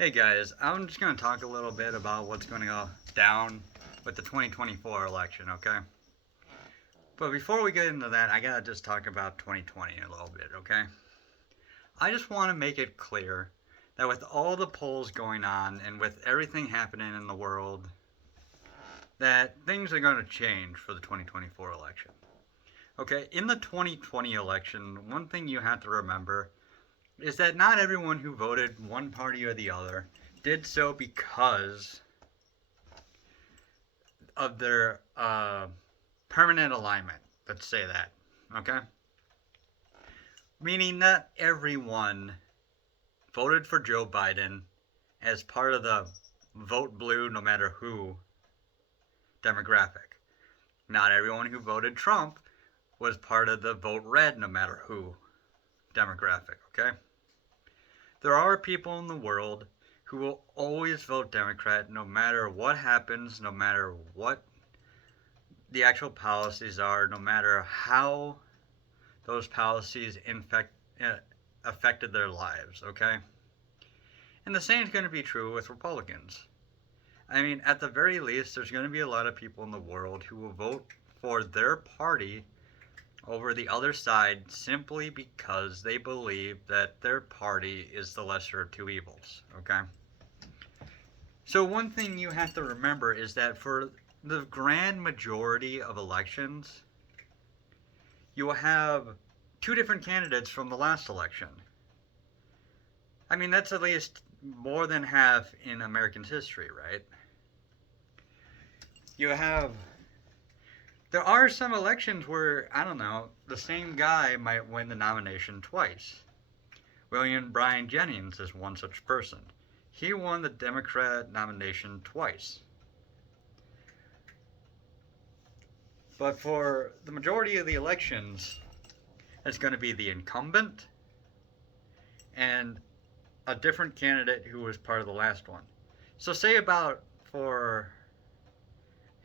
Hey guys, I'm just going to talk a little bit about what's going to go down with the 2024 election, okay? But before we get into that, I gotta just talk about 2020 a little bit, okay? I just want to make it clear that with all the polls going on and with everything happening in the world, that things are going to change for the 2024 election. Okay, in the 2020 election, one thing you have to remember is that not everyone who voted one party or the other did so because of their permanent alignment. Let's say that. Okay? Meaning not everyone voted for Joe Biden as part of the vote blue no matter who demographic. Not everyone who voted Trump was part of the vote red no matter who demographic. Okay? There are people in the world who will always vote Democrat no matter what happens, no matter what the actual policies are, no matter how those policies affected their lives, okay? And the same is going to be true with Republicans. I mean, at the very least, there's going to be a lot of people in the world who will vote for their party over the other side simply because they believe that their party is the lesser of two evils, okay? So, one thing you have to remember is that for the grand majority of elections, you will have two different candidates from the last election. I mean, that's at least more than half in American history, right? You have. There are some elections where, I don't know, the same guy might win the nomination twice. William Bryan Jennings is one such person. He won the Democrat nomination twice. But for the majority of the elections, it's going to be the incumbent and a different candidate who was part of the last one. So, say about for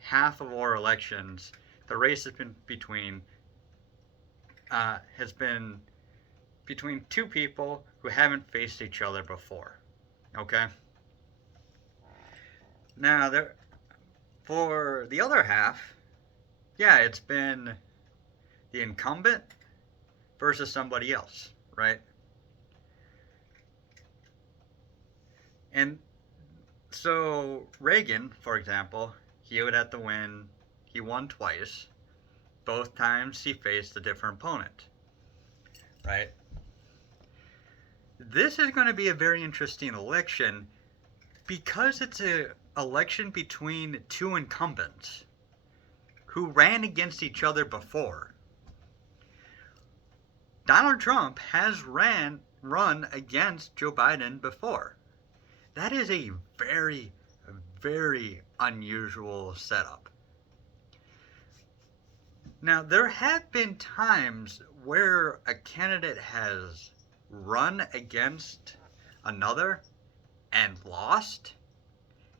half of our elections, the race has been between two people who haven't faced each other before. Okay. Now, for the other half, yeah, it's been the incumbent versus somebody else, right? And so Reagan, for example, he would have to win. He won twice. Both times he faced a different opponent, right? This is going to be a very interesting election because it's an election between two incumbents who ran against each other before. Donald Trump has run against Joe Biden before. That is a very, very unusual setup. Now, there have been times where a candidate has run against another and lost,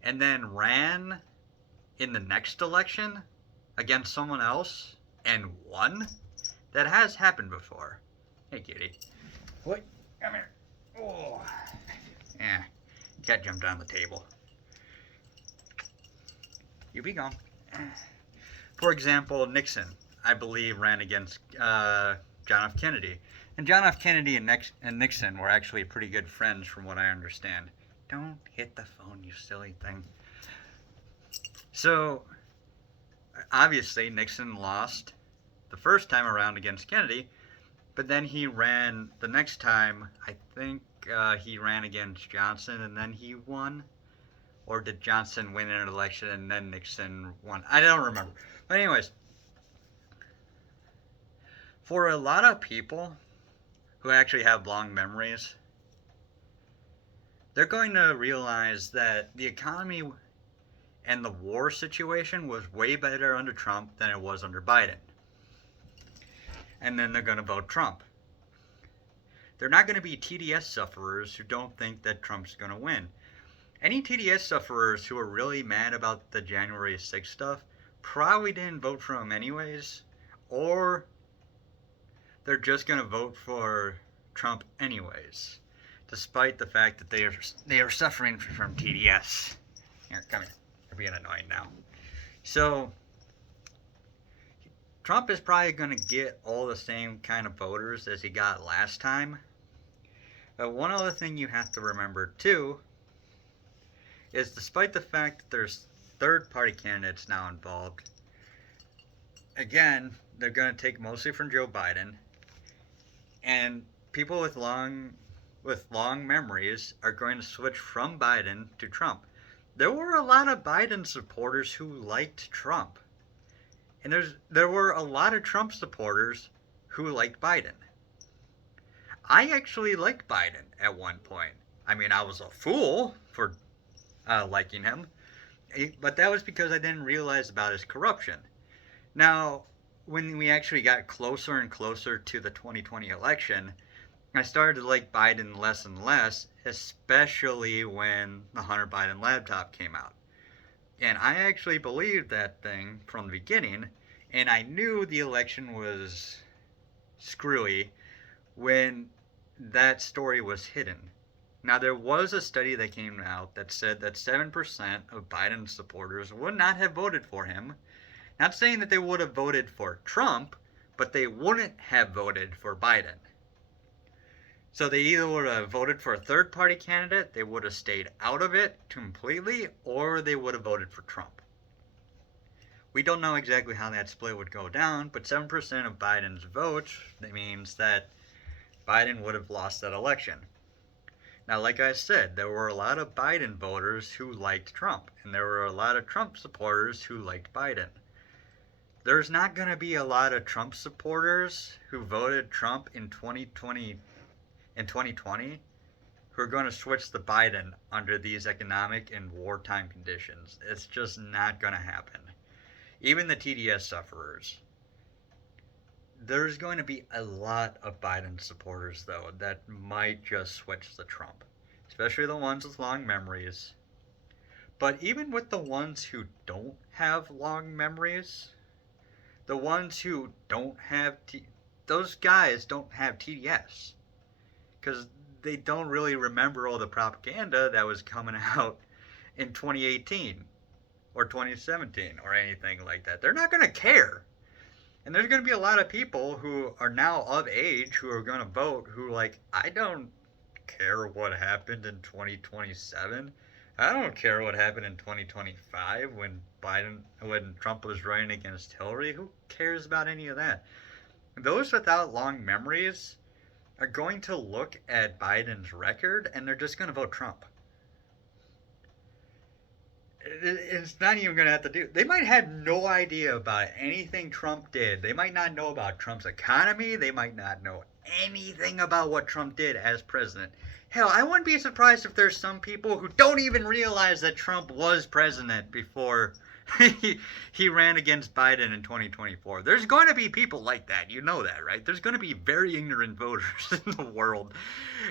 and then ran in the next election against someone else and won. That has happened before. Hey, kitty. What? Come here. Oh. Yeah. Cat jumped on the table. You be gone. For example, Nixon, I believe, ran against John F. Kennedy. And John F. Kennedy and Nixon were actually pretty good friends, from what I understand. Don't hit the phone, you silly thing. So, obviously, Nixon lost the first time around against Kennedy, but then he ran the next time. I think he ran against Johnson and then he won. Or did Johnson win an election and then Nixon won? I don't remember. But anyways, for a lot of people who actually have long memories, they're going to realize that the economy and the war situation was way better under Trump than it was under Biden. And then they're going to vote Trump. They're not going to be TDS sufferers who don't think that Trump's going to win. Any TDS sufferers who are really mad about the January 6th stuff probably didn't vote for him anyways, or they're just going to vote for Trump anyways. despite the fact that they are suffering from TDS. Here, come here. You're being annoying now. So Trump is probably going to get all the same kind of voters as he got last time. But one other thing you have to remember too is despite the fact that there's third party candidates now involved, again, they're going to take mostly from Joe Biden, and people with long memories are going to switch from Biden to Trump. There were a lot of Biden supporters who liked Trump. And there were a lot of Trump supporters who liked Biden. I actually liked Biden at one point. I mean, I was a fool for liking him, but that was because I didn't realize about his corruption. Now, when we actually got closer and closer to the 2020 election, I started to like Biden less and less, especially when the Hunter Biden laptop came out. And I actually believed that thing from the beginning, and I knew the election was screwy when that story was hidden. Now, there was a study that came out that said that 7% of Biden's supporters would not have voted for him. Not saying that they would have voted for Trump, but they wouldn't have voted for Biden. So they either would have voted for a third party candidate, they would have stayed out of it completely, or they would have voted for Trump. We don't know exactly how that split would go down, but 7% of Biden's votes, that means that Biden would have lost that election. Now, like I said, there were a lot of Biden voters who liked Trump, and there were a lot of Trump supporters who liked Biden. There's not going to be a lot of Trump supporters who voted Trump in 2020 who are going to switch to Biden under these economic and wartime conditions. It's just not going to happen. Even the TDS sufferers. There's going to be a lot of Biden supporters, though, that might just switch to Trump, especially the ones with long memories. But even with the ones who don't have long memories, the ones who don't have those guys don't have TDS. Because they don't really remember all the propaganda that was coming out in 2018 or 2017 or anything like that. They're not going to care. And there's going to be a lot of people who are now of age who are going to vote who like, I don't care what happened in 2027. I don't care what happened in 2025 when Trump was running against Hillary. Who cares about any of that? Those without long memories are going to look at Biden's record and they're just going to vote Trump. It's not even going to have to do. They might have no idea about anything Trump did. They might not know about Trump's economy. They might not know anything about what Trump did as president. Hell, I wouldn't be surprised if there's some people who don't even realize that Trump was president before he ran against Biden in 2024. There's going to be people like that. You know that, right? There's going to be very ignorant voters in the world.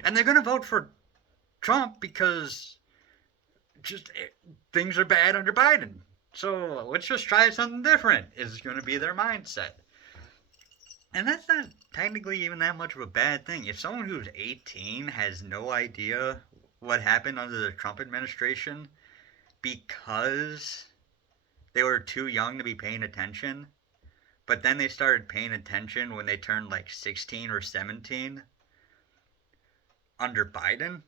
And they're going to vote for Trump because just things are bad under Biden. So let's just try something different is going to be their mindset. And that's not technically even that much of a bad thing. If someone who's 18 has no idea what happened under the Trump administration because they were too young to be paying attention, but then they started paying attention when they turned like 16 or 17 under Biden,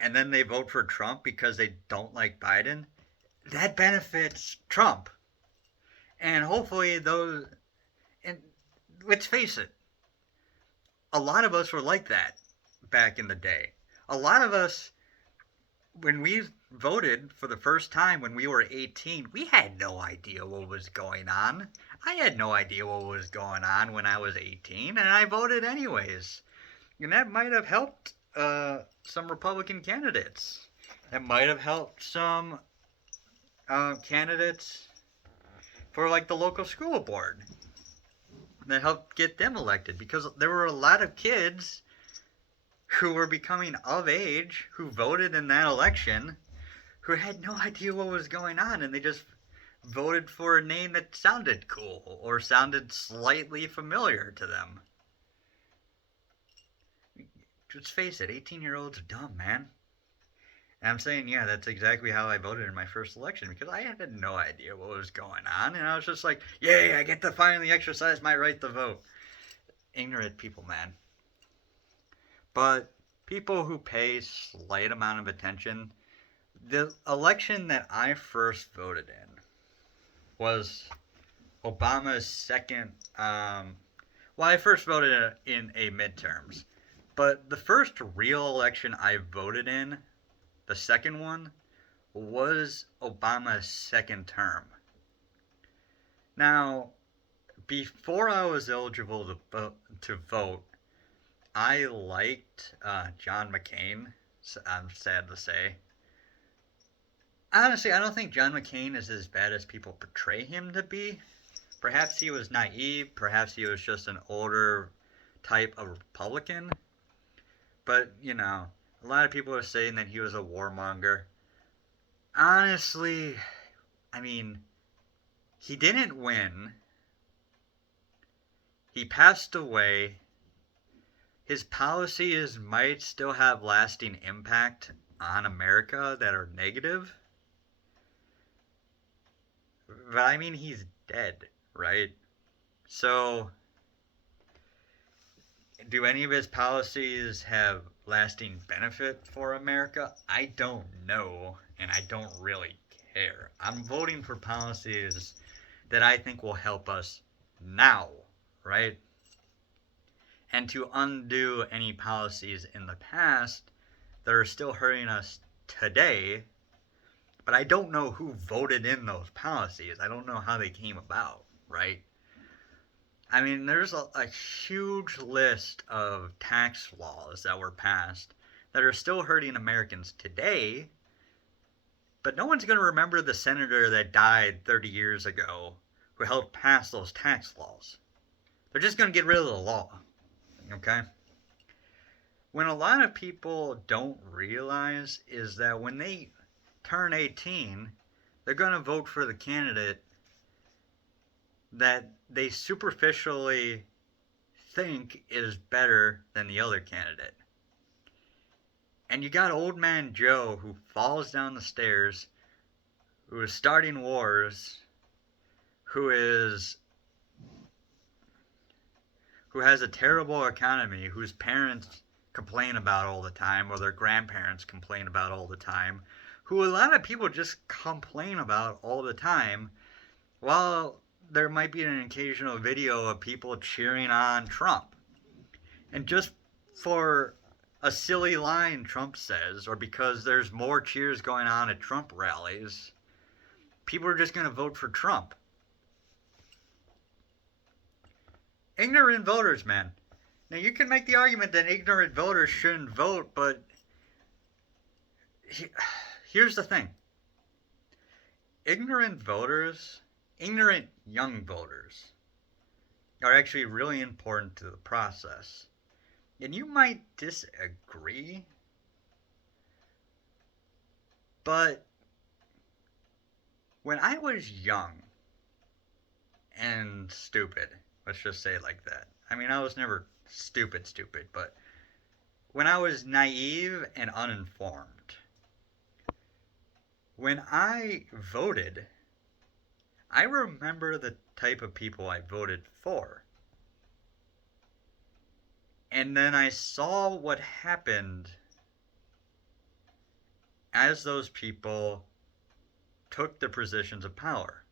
and then they vote for Trump because they don't like Biden, that benefits Trump. And hopefully those, and let's face it, a lot of us were like that back in the day. A lot of us, when we voted for the first time when we were 18, we had no idea what was going on. I had no idea what was going on when I was 18, and I voted anyways. And that might have helped some Republican candidates. That might have helped some candidates for like the local school board. That helped get them elected because there were a lot of kids who were becoming of age who voted in that election who had no idea what was going on, and they just voted for a name that sounded cool or sounded slightly familiar to them. let's face it, 18-year-olds are dumb, man. And I'm saying, yeah, that's exactly how I voted in my first election because I had no idea what was going on. And I was just like, yay, I get to finally exercise my right to vote. Ignorant people, man. But people who pay slight amount of attention, the election that I first voted in was Obama's second. Well, I first voted in a midterms, but the first real election I voted in, the second one, was Obama's second term. Now, before I was eligible to vote, I liked John McCain. I'm sad to say. Honestly, I don't think John McCain is as bad as people portray him to be. Perhaps he was naive. Perhaps he was just an older type of Republican. But, you know, a lot of people are saying that he was a warmonger. Honestly, I mean, he didn't win. He passed away. His policies might still have lasting impact on America that are negative. But I mean, he's dead, right? So, do any of his policies have lasting benefit for America? I don't know, and I don't really care. I'm voting for policies that I think will help us now, right? And to undo any policies in the past that are still hurting us today. But I don't know who voted in those policies. I don't know how they came about, right? I mean, there's a huge list of tax laws that were passed that are still hurting Americans today, but no one's going to remember the senator that died 30 years ago who helped pass those tax laws. They're just going to get rid of the law, okay? When a lot of people don't realize is that when they turn 18, they're going to vote for the candidate that they superficially think is better than the other candidate. And you got old man Joe who falls down the stairs, who is starting wars, who has a terrible economy, whose parents complain about all the time, or their grandparents complain about all the time, who a lot of people just complain about all the time, while there might be an occasional video of people cheering on Trump. And just for a silly line Trump says, or because there's more cheers going on at Trump rallies, people are just going to vote for Trump. Ignorant voters, man. Now, you can make the argument that ignorant voters shouldn't vote, but here's the thing. Ignorant young voters, are actually really important to the process. And you might disagree, but when I was young and stupid, let's just say it like that. I mean, I was never stupid, but when I was naive and uninformed, when I voted, I remember the type of people I voted for. And then I saw what happened as those people took the positions of power.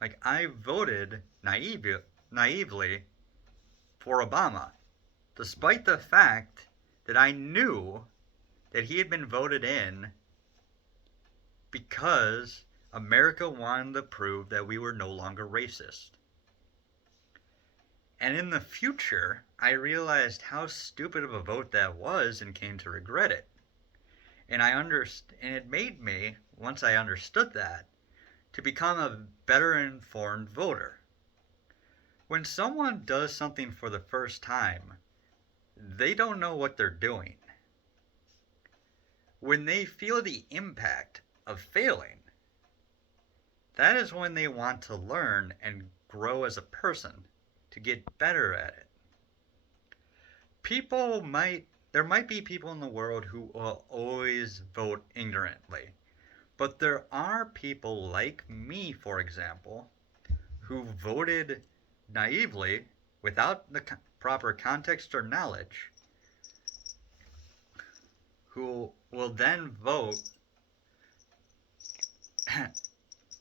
Like, I voted naively for Obama, despite the fact that I knew that he had been voted in because America wanted to prove that we were no longer racist. And in the future, I realized how stupid of a vote that was and came to regret it. And it made me, once I understood that, to become a better informed voter. When someone does something for the first time, they don't know what they're doing. When they feel the impact of failing, that is when they want to learn and grow as a person to get better at it. People might there might be people in the world who will always vote ignorantly. But there are people like me, for example, who voted naively without the proper context or knowledge, who will then vote,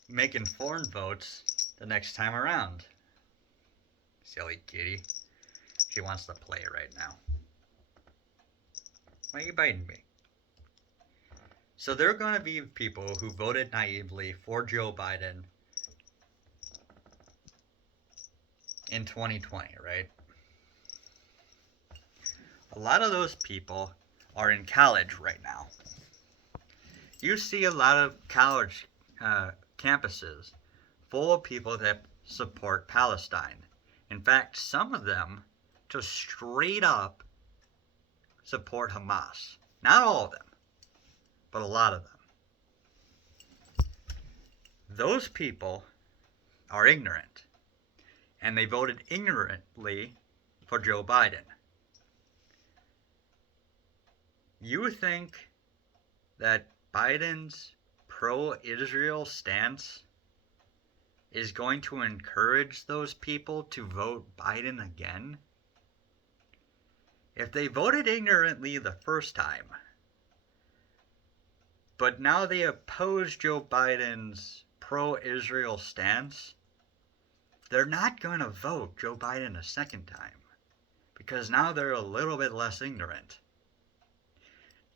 make informed votes the next time around. Silly kitty. She wants to play right now. Why are you biting me? So there are going to be people who voted naively for Joe Biden in 2020, right? A lot of those people are in college right now. You see a lot of college campuses full of people that support Palestine. In fact, some of them just straight up support Hamas. Not all of them, but a lot of them. Those people are ignorant, and they voted ignorantly for Joe Biden. You think that Biden's pro-Israel stance is going to encourage those people to vote Biden again? If they voted ignorantly the first time, but now they oppose Joe Biden's pro-Israel stance, they're not going to vote Joe Biden a second time, because now they're a little bit less ignorant.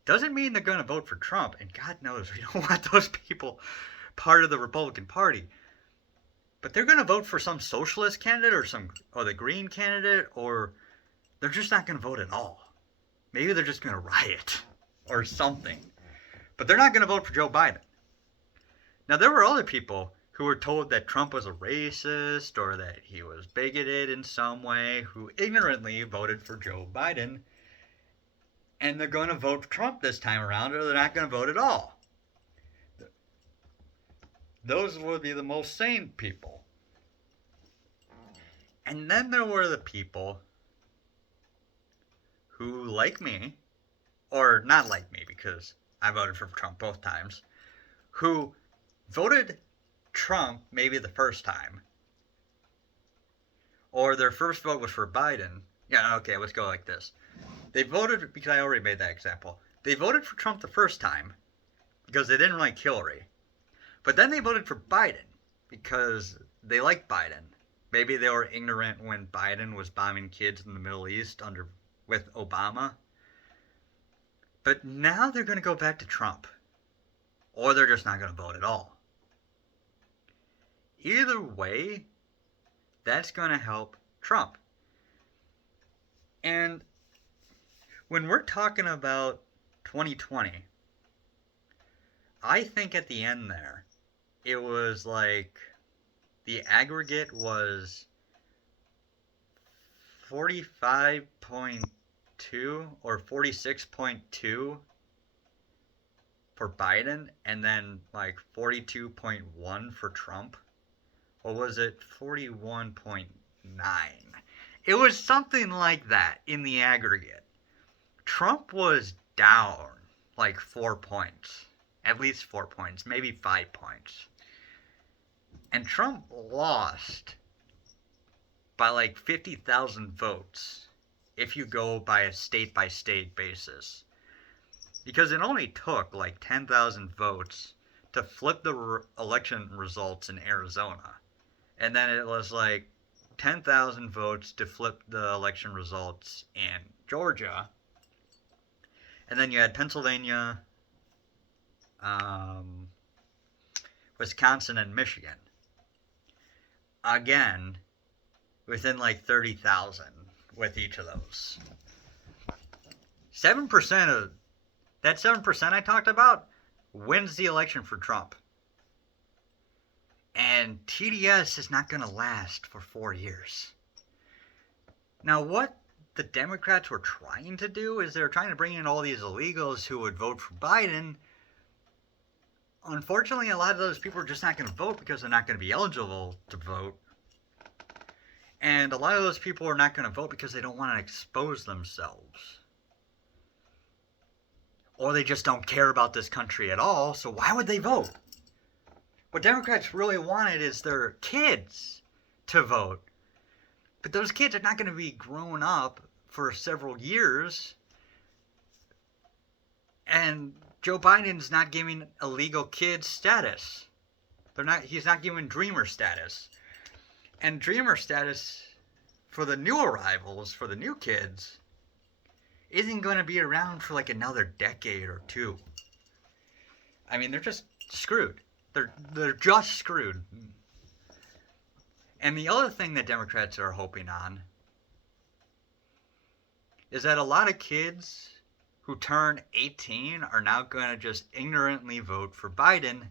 Doesn't mean they're going to vote for Trump, and God knows we don't want those people part of the Republican Party. But they're going to vote for some socialist candidate or the Green candidate, or they're just not going to vote at all. Maybe they're just going to riot or something. But they're not going to vote for Joe Biden. Now, there were other people who were told that Trump was a racist or that he was bigoted in some way who ignorantly voted for Joe Biden. And they're going to vote for Trump this time around, or they're not going to vote at all. Those would be the most sane people. And then there were the people who, like me, or not like me because I voted for Trump both times, who voted Trump maybe the first time, or their first vote was for Biden. Yeah, okay, let's go like this. They voted, because I already made that example, they voted for Trump the first time because they didn't like Hillary. But then they voted for Biden because they liked Biden. Maybe they were ignorant when Biden was bombing kids in the Middle East with Obama. But now they're going to go back to Trump. Or they're just not going to vote at all. Either way, that's going to help Trump. And when we're talking about 2020, I think at the end there, it was like the aggregate was 45.2 or 46.2 for Biden, and then like 42.1 for Trump. Or was it 41.9? It was something like that in the aggregate. Trump was down like 4 points. At least 4 points, maybe 5 points. And Trump lost by like 50,000 votes if you go by a state-by-state basis. Because it only took like 10,000 votes to flip the election results in Arizona. And then it was like 10,000 votes to flip the election results in Georgia. And then you had Pennsylvania, Wisconsin, and Michigan. Again, within like 30,000 with each of those. 7% of that 7% I talked about wins the election for Trump. And TDS is not going to last for 4 years. Now, what the Democrats were trying to do is they were trying to bring in all these illegals who would vote for Biden. Unfortunately, a lot of those people are just not going to vote because they're not going to be eligible to vote. And a lot of those people are not going to vote because they don't want to expose themselves. or they just don't care about this country at all, so why would they vote? What Democrats really wanted is their kids to vote. But those kids are not going to be grown up for several years. And Joe Biden's not giving illegal kids status. He's not giving dreamer status. And dreamer status for the new arrivals, for the new kids, isn't going to be around for like another decade or two. I mean, they're just screwed. They're just screwed. And the other thing that Democrats are hoping on is that a lot of kids who turn 18 are now going to just ignorantly vote for Biden.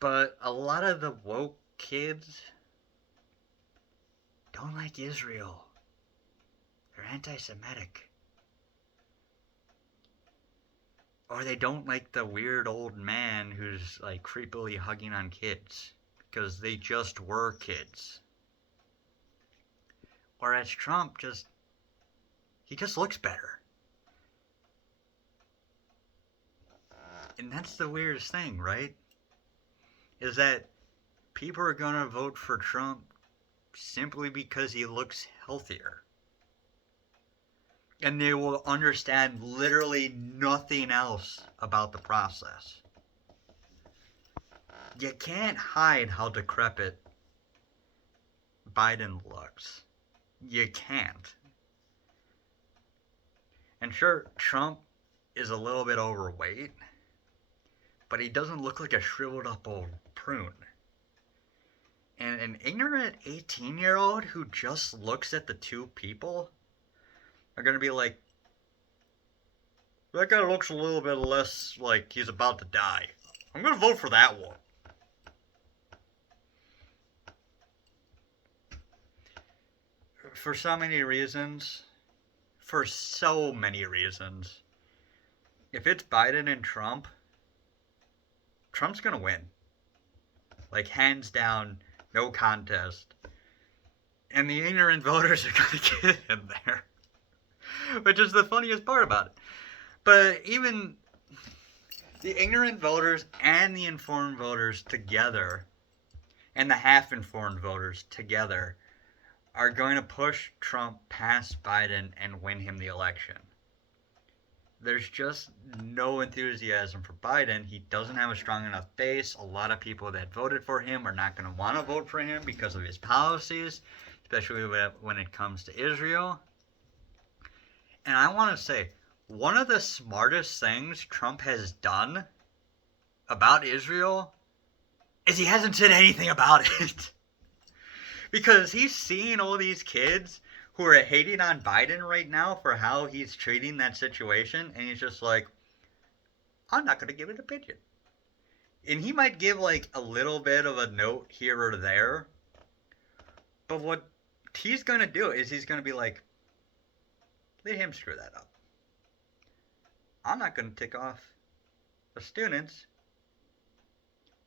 But a lot of the woke kids don't like Israel. They're anti-Semitic. Or they don't like the weird old man who's like creepily hugging on kids because they just were kids. Whereas Trump he just looks better. And that's the weirdest thing, right? Is that people are going to vote for Trump simply because he looks healthier. And they will understand literally nothing else about the process. You can't hide how decrepit Biden looks. You can't. And sure, Trump is a little bit overweight, but he doesn't look like a shriveled up old prune. And an ignorant 18-year-old who just looks at the two people are going to be like, that guy looks a little bit less like he's about to die. I'm going to vote for that one. For so many reasons, if it's Biden and Trump, Trump's going to win. Like, hands down, no contest. And the ignorant voters are going to get in there. Which is the funniest part about it. But even the ignorant voters and the informed voters together, and the half-informed voters together, are going to push Trump past Biden and win him the election. There's just no enthusiasm for Biden. He doesn't have a strong enough base. A lot of people that voted for him are not going to want to vote for him because of his policies, especially when it comes to Israel. And I want to say, one of the smartest things Trump has done about Israel is he hasn't said anything about it. Because he's seeing all these kids who are hating on Biden right now for how he's treating that situation, and he's just like, I'm not going to give an opinion. And he might give like a little bit of a note here or there, but what he's going to do is he's going to be like, let him screw that up. I'm not going to tick off the students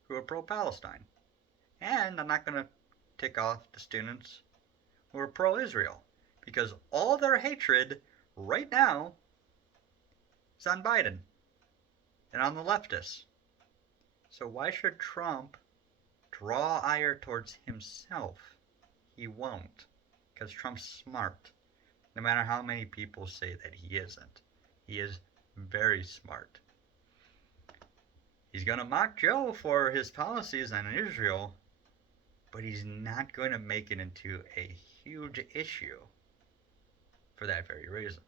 who are pro-Palestine. And I'm not going to tick off the students who are pro-Israel. Because all their hatred right now is on Biden and on the leftists. So why should Trump draw ire towards himself? He won't. Because Trump's smart. No matter how many people say that he isn't. He is very smart. He's going to mock Joe for his policies on Israel, but he's not going to make it into a huge issue for that very reason.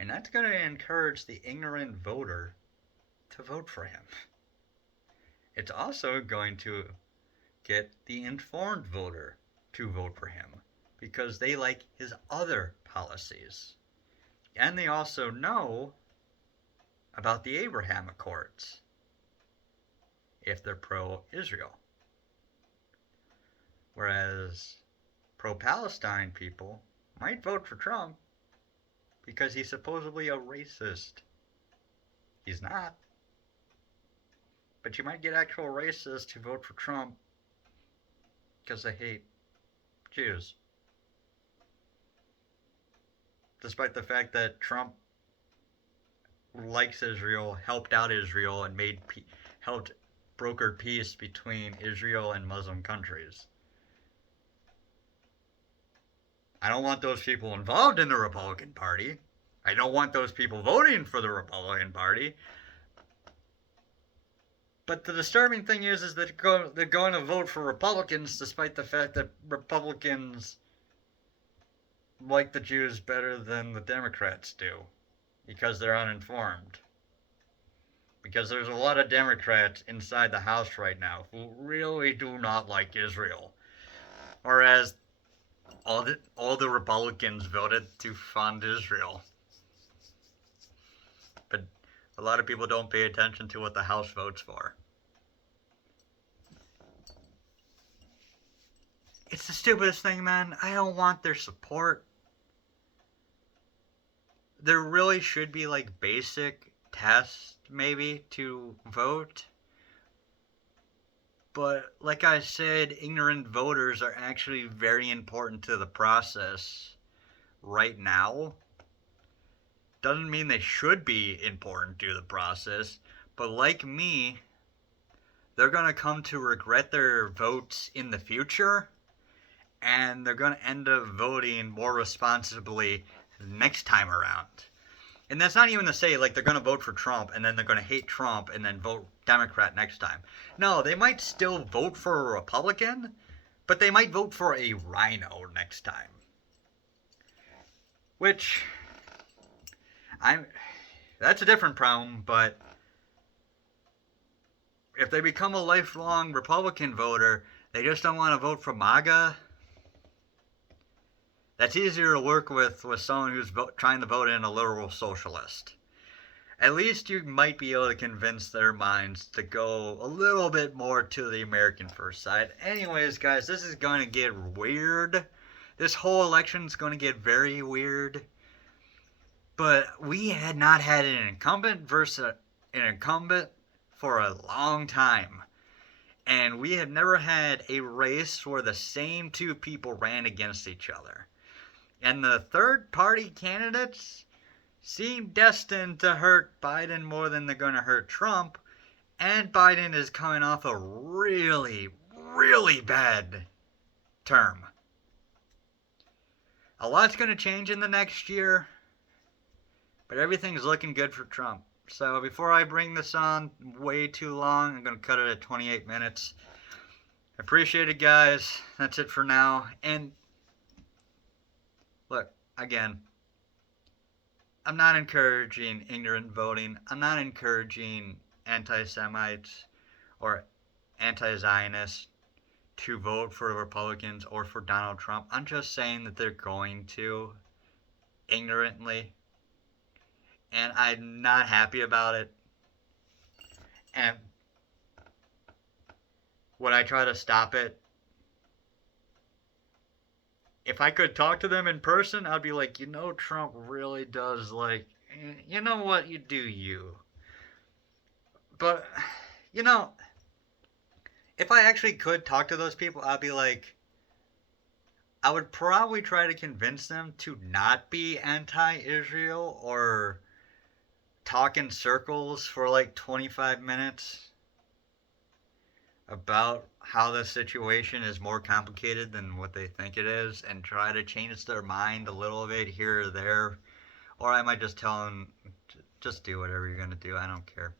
And that's going to encourage the ignorant voter to vote for him. It's also going to get the informed voter to vote for him because they like his other policies. And they also know about the Abraham Accords if they're pro-Israel. Whereas pro-Palestine people might vote for Trump because he's supposedly a racist. He's not. But you might get actual racists who vote for Trump because they hate Jews. despite the fact that Trump likes Israel, helped out Israel, and helped broker peace between Israel and Muslim countries. I don't want those people involved in the Republican Party. I don't want those people voting for the Republican Party. But the disturbing thing is that they're going to vote for Republicans despite the fact that Republicans like the Jews better than the Democrats do because they're uninformed. Because there's a lot of Democrats inside the House right now who really do not like Israel. Whereas all the Republicans voted to fund Israel. But a lot of people don't pay attention to what the House votes for. It's the stupidest thing, man. I don't want their support. There really should be like basic tests maybe to vote. But like I said, ignorant voters are actually very important to the process right now. Doesn't mean they should be important to the process, but like me, they're going to come to regret their votes in the future, and they're going to end up voting more responsibly next time around. And that's not even to say like they're going to vote for Trump and then they're going to hate Trump and then vote Democrat next time. No, they might still vote for a Republican, but they might vote for a rhino next time. Which that's a different problem, but if they become a lifelong Republican voter, they just don't want to vote for MAGA. That's easier to work with someone who's trying to vote in a literal socialist. At least you might be able to convince their minds to go a little bit more to the American first side. Anyways, guys, this is going to get weird. This whole election is going to get very weird. But we had not had an incumbent versus an incumbent for a long time. And we have never had a race where the same two people ran against each other. And the third party candidates seem destined to hurt Biden more than they're going to hurt Trump. And Biden is coming off a really, really bad term. A lot's going to change in the next year, but everything's looking good for Trump. So before I bring this on way too long, I'm going to cut it at 28 minutes. Appreciate it, guys. That's it for now. And look, again, I'm not encouraging ignorant voting. I'm not encouraging anti-Semites or anti-Zionists to vote for the Republicans or for Donald Trump. I'm just saying that they're going to ignorantly. And I'm not happy about it. And when I try to stop it, if I could talk to them in person, I'd be like, you know, Trump really does like, you know what, you do you. But, you know, if I actually could talk to those people, I'd be like, I would probably try to convince them to not be anti-Israel or talk in circles for like 25 minutes about how the situation is more complicated than what they think it is and try to change their mind a little bit here or there. Or I might just tell them, just do whatever you're going to do. I don't care.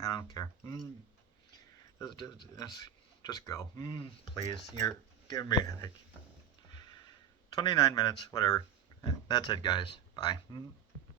I don't care. Just go. Please. You're giving me a headache. 29 minutes. Whatever. That's it, guys. Bye.